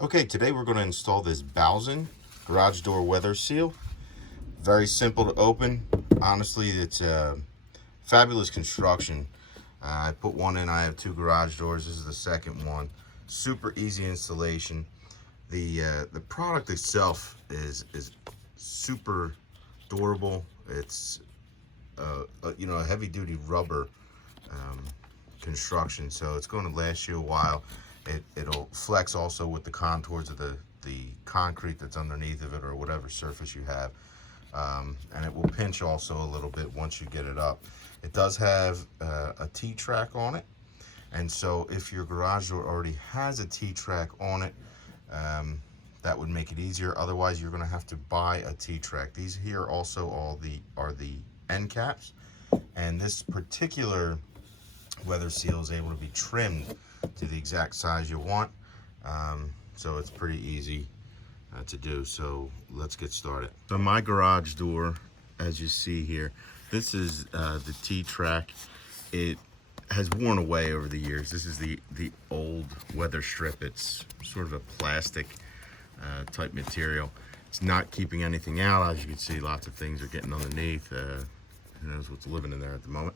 Okay, today we're going to install this Bowsen garage door weather seal. Very simple to open. Honestly, it's a fabulous construction. I put one in. I have two garage doors. This is the second one. Super easy installation. The product itself is super durable. It's a heavy duty rubber construction, so it's going to last you a while. It'll flex also with the contours of the concrete that's underneath of it, or whatever surface you have, and it will pinch also a little bit once you get it up. It does have a T-trac on it, and so if your garage door already has a T-trac on it, that would make it easier. Otherwise, you're going to have to buy a T-trac. These here also are the end caps, and this particular weather seal is able to be trimmed to the exact size you want, so it's pretty easy to do. So let's get started. So my garage door, as you see here, this is the T-trac. It has worn away over the years. This is the old Weatherstrip. It's sort of a plastic type material. It's not keeping anything out. As you can see, lots of things are getting underneath. Who knows what's living in there at the moment.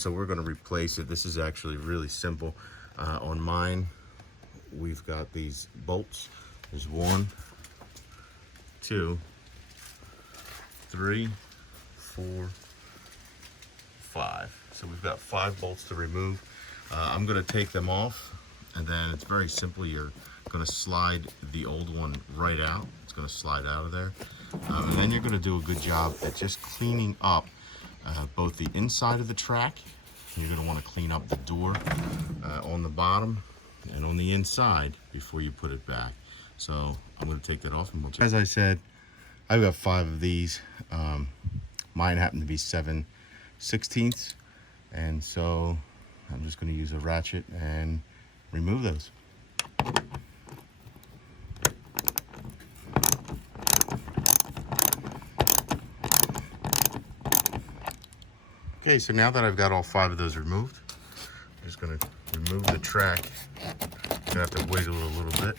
So we're going to replace it. This is actually really simple. On mine, we've got these bolts. There's 1, 2, 3, 4, 5. So we've got 5 bolts to remove. I'm going to take them off, and then it's very simple. You're going to slide the old one right out. It's going to slide out of there. And then you're going to do a good job at just cleaning up both the inside of the track. You're going to want to clean up the door on the bottom and on the inside before you put it back. So I'm going to take that off, and as I said, I've got 5 of these. Mine happen to be 7/16, and so I'm just going to use a ratchet and remove those. Okay, so now that I've got all 5 of those removed, I'm just going to remove the track. You're going to have to wiggle it a little bit.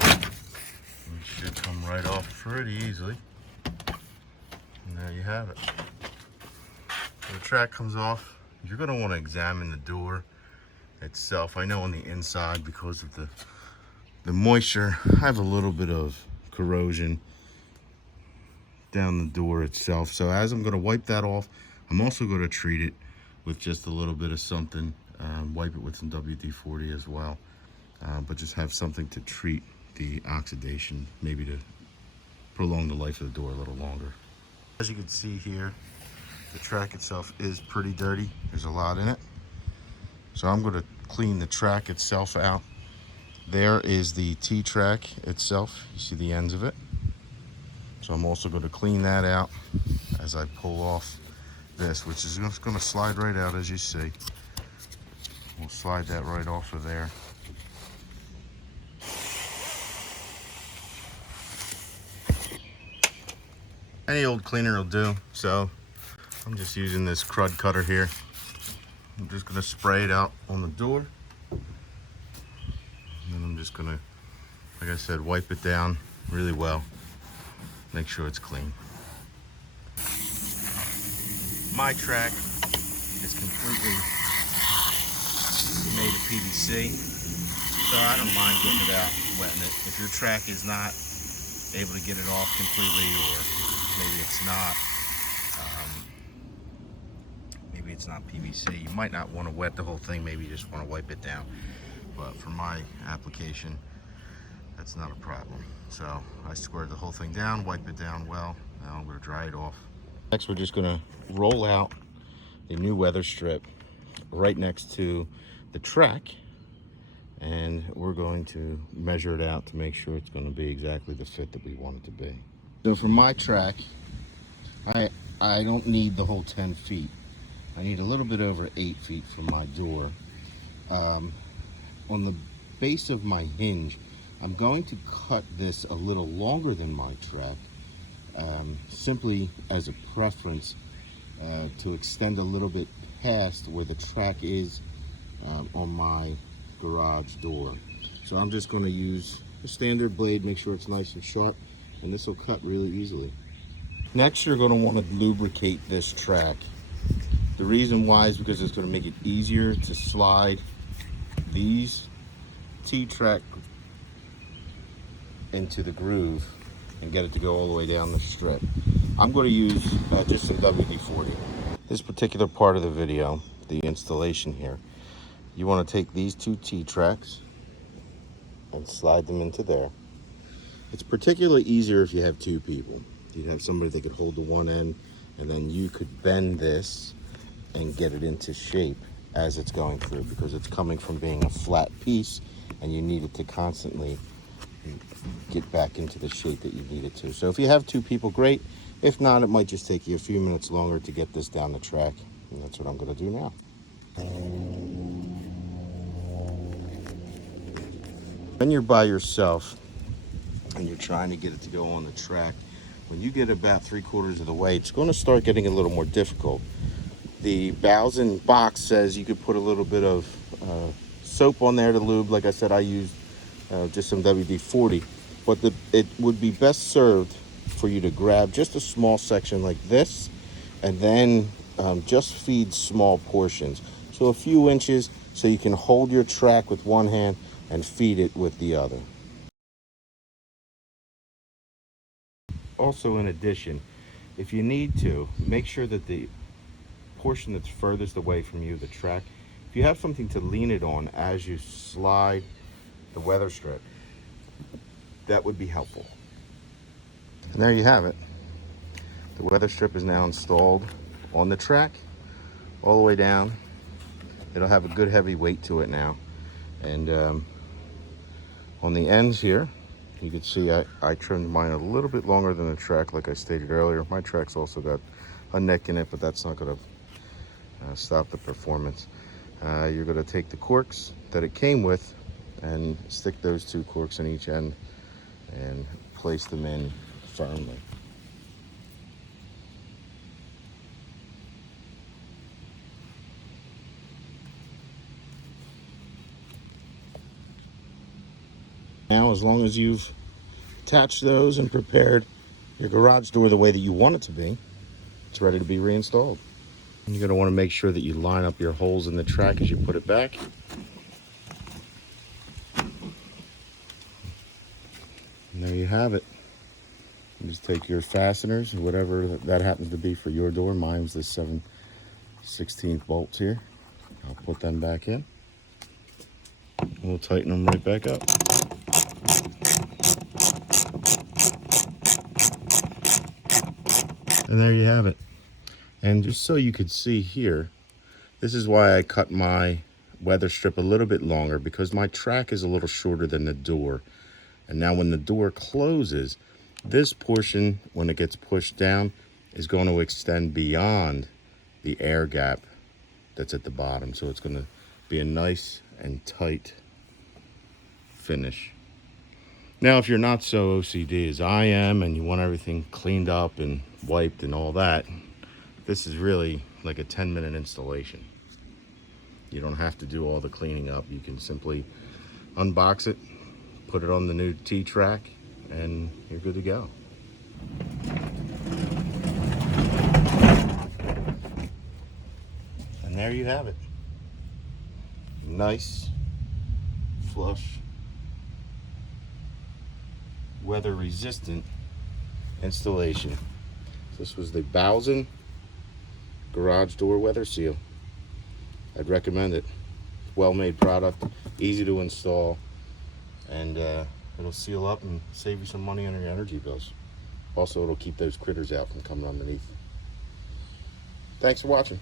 It should come right off pretty easily. And there you have it. So the track comes off. You're going to want to examine the door itself. I know on the inside, because of the moisture, I have a little bit of corrosion down the door itself. So as I'm going to wipe that off, I'm also going to treat it with just a little bit of something, wipe it with some WD-40 as well, but just have something to treat the oxidation, maybe to prolong the life of the door a little longer. As you can see here, the track itself is pretty dirty. There's a lot in it. So I'm going to clean the track itself out. There is the T-trac itself. You see the ends of it. So I'm also going to clean that out as I pull off this, which is just going to slide right out, as you see. We'll slide that right off of there. Any old cleaner will do, so I'm just using this crud cutter here. I'm just going to spray it out on the door, and then I'm just going to, like I said, wipe it down really well, make sure it's clean. My track is completely made of PVC, so I don't mind getting it out, wetting it. If your track is not able to get it off completely, or maybe it's not PVC, you might not want to wet the whole thing. Maybe you just want to wipe it down. But for my application, that's not a problem. So I squared the whole thing down, wipe it down well. Now I'm going to dry it off. Next, we're just going to roll out the new Weatherstrip right next to the track, and we're going to measure it out to make sure it's going to be exactly the fit that we want it to be. So for my track, I don't need the whole 10 feet. I need a little bit over 8 feet from my door. On the base of my hinge, I'm going to cut this a little longer than my track, simply as a preference, to extend a little bit past where the track is on my garage door. So I'm just going to use a standard blade, make sure it's nice and sharp, and this will cut really easily. Next, you're going to want to lubricate this track. The reason why is because it's going to make it easier to slide these T-track into the groove and get it to go all the way down the strip. I'm going to use just some WD-40. This particular part of the video, the installation here, you want to take these two T-tracks and slide them into there. It's particularly easier if you have two people. You'd have somebody that could hold the one end, and then you could bend this and get it into shape as it's going through, because it's coming from being a flat piece and you need it to constantly get back into the shape that you need it to. So if you have two people, great. If not, it might just take you a few minutes longer to get this down the track, and that's what I'm going to do now. When you're by yourself and you're trying to get it to go on the track, when you get about 3/4 of the way, it's going to start getting a little more difficult. The Bowsen box says you could put a little bit of soap on there to lube. Like I said, I used just some WD-40, but it would be best served for you to grab just a small section like this, and then just feed small portions. So a few inches, so you can hold your track with one hand and feed it with the other. Also, in addition, if you need to, make sure that the portion that's furthest away from you, the track, if you have something to lean it on as you slide the Weatherstrip, that would be helpful. And there you have it. The Weatherstrip is now installed on the track all the way down. It'll have a good heavy weight to it now. And on the ends here, you can see I trimmed mine a little bit longer than the track, like I stated earlier. My track's also got a neck in it, but that's not going to stop the performance. You're going to take the corks that it came with and stick those two corks in each end and place them in firmly. Now, as long as you've attached those and prepared your garage door the way that you want it to be, it's ready to be reinstalled. You're going to want to make sure that you line up your holes in the track as you put it back. And there you have it. You just take your fasteners, whatever that happens to be for your door. Mine's the 7/16 bolts here. I'll put them back in. We'll tighten them right back up. And there you have it. And just so you could see here, this is why I cut my Weatherstrip a little bit longer, because my track is a little shorter than the door. And now when the door closes, this portion, when it gets pushed down, is going to extend beyond the air gap that's at the bottom. So it's going to be a nice and tight finish. Now, if you're not so OCD as I am and you want everything cleaned up and wiped and all that, this is really like a 10-minute installation. You don't have to do all the cleaning up. You can simply unbox it, put it on the new T-track, and you're good to go. And there you have it. Nice, flush, weather-resistant installation. This was the Bowsen garage door weather seal. I'd recommend it. Well-made product, easy to install, and it'll seal up and save you some money on your energy bills. Also, it'll keep those critters out from coming underneath. Thanks for watching.